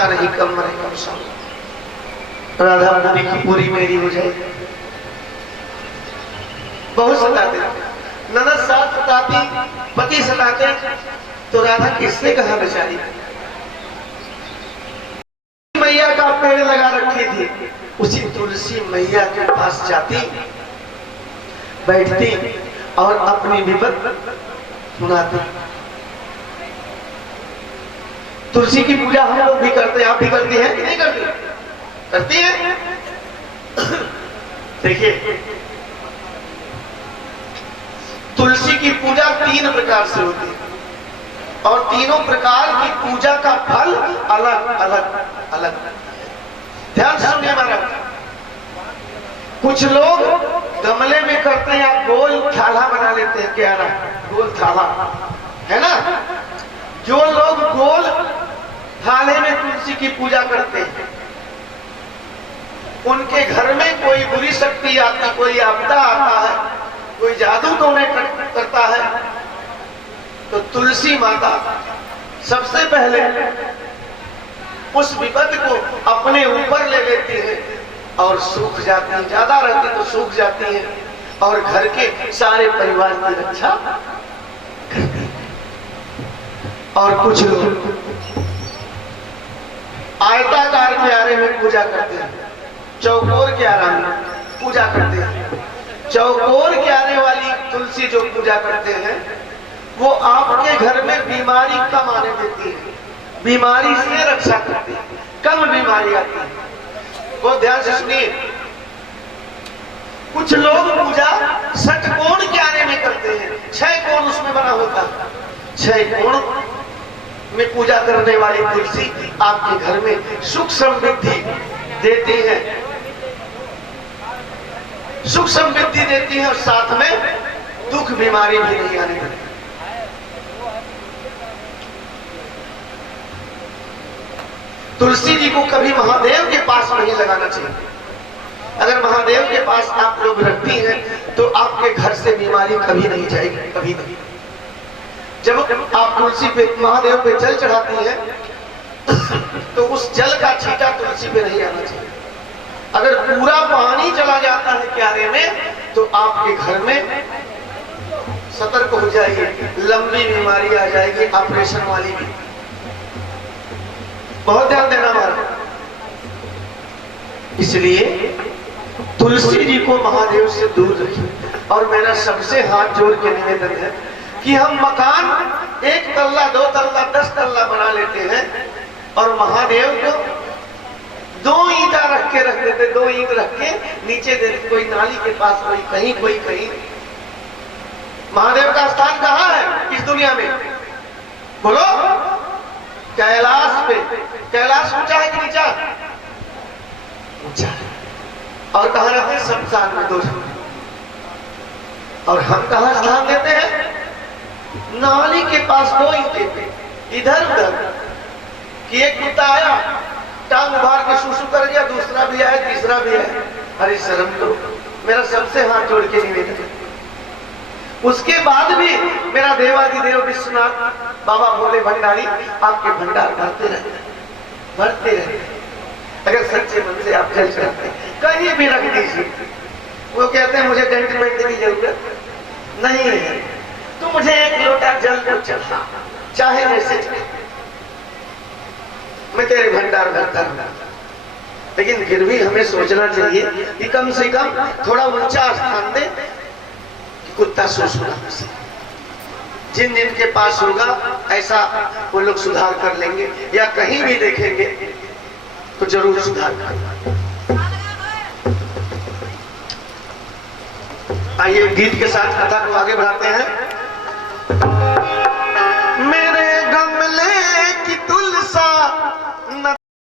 पता नहीं कब मरे कब सो, राधा पूरी की पूरी मेरी हो जाए। बहुत सताते, ननद साथ सताती, पति सताते, तो राधा किससे कहा बेचारी। मैया का पेड़ लगा रखी थी, उसी तुलसी मैया के पास जाती, बैठती और अपनी विपद सुनाती। तुलसी की पूजा हम लोग भी करते हैं, आप भी करती हैं कि नहीं करती? करती हैं। देखिए, तुलसी की पूजा 3 प्रकार से होती है और तीनों प्रकार की पूजा का फल अलग अलग अलग। ध्यान से सुनिए महाराज, कुछ लोग गमले में करते हैं, आप गोल थाला बना लेते हैं, क्या ना गोल थाला है ना। जो लोग गोल थाले में तुलसी की पूजा करते हैं, उनके घर में कोई बुरी शक्ति आती, कोई आपदा आता है, कोई जादू टोने करता है, तो तुलसी माता सबसे पहले उस विपद को अपने ऊपर ले लेती है और सूख जाती है। ज्यादा रहती तो सूख जाती है और घर के सारे परिवार की रक्षा करती है। और कुछ लोग आयताकार क्यारे में पूजा करते हैं, चौकोर क्यारा में पूजा करते हैं। चौकोर क्यारे वाली तुलसी जो पूजा करते हैं, वो आपके घर में बीमारी कम आने देती है, बीमारी से रक्षा करती है, कम बीमारी आती है। वो ध्यान से सुनिए, कुछ लोग पूजा षटकोण क्यारे में करते हैं, 6 कोण उसमें बना होता है। 6 कोण में पूजा करने वाली तुलसी आपके घर में सुख समृद्धि देती है, सुख समृद्धि देती है और साथ में दुख बीमारी भी नहीं आने देती। तुलसी जी को कभी महादेव के पास नहीं लगाना चाहिए। अगर महादेव के पास आप लोग रखती हैं तो आपके घर से बीमारी कभी नहीं जाएगी, कभी नहीं। जब आप तुलसी पे महादेव पे जल चढ़ाती हैं तो उस जल का छींटा तुलसी पे नहीं आना चाहिए। अगर पूरा पानी चला जाता है क्यारे में तो आपके घर में सतर्क हो जाइए, लंबी बीमारी आ जाएगी, ऑपरेशन वाली भी। बहुत ध्यान देना हमारा। इसलिए तुलसी जी को महादेव से दूर रखिए। और मेरा सबसे हाथ जोड़ के निवेदन है कि हम मकान 1 तल्ला 2 तल्ला 10 तल्ला बना लेते हैं और महादेव को 2 ईंटा रख देते, 2 ईंट रख के नीचे देते, कोई नाली के पास, कोई कहीं कोई कहीं। महादेव का स्थान कहाँ है इस दुनिया में? बोलो। कैलाश पे। कैलाश ऊंचा है कि नीचा? ऊंचा है। और कहाँ रहते हैं? शमशान में 2 जगह। और हम कहाँ स्थान देते हैं? नाली के पास 2 ईंटे पे, इधर उधर। कि एक कुत्ता आया, टांग उभार के सुसु कर गया, दूसरा भी आया, तीसरा भी आया। अरे शर्म करो। मेरा सबसे हाथ जोड़ के निवेदन है। उसके बाद भी मेरा देवाधिदेव विश्वनाथ बाबा भोले भंडारी आपके भंडार भरते रहते हैं, भरते रहते हैं। अगर सच्चे मन से आप जल चढ़ाते हैं, कहीं भी रख दीजिए। वो कहते हैं मुझे डेंटमेंट की जरूरत नहीं है, तो मुझे 1 लोटा जल को चढ़ा, चाहे जैसे चढ़ा, मैं तेरे भंडार भरता रहूंगा। लेकिन फिर भी हमें सोचना चाहिए कि कम से कम थोड़ा ऊंचा स्थान दे, कुत्ता सोचना। जिन जिन के पास होगा ऐसा वो लोग सुधार कर लेंगे, या कहीं भी देखेंगे तो जरूर सुधार कर। आइए गीत के साथ कथा को आगे बढ़ाते हैं।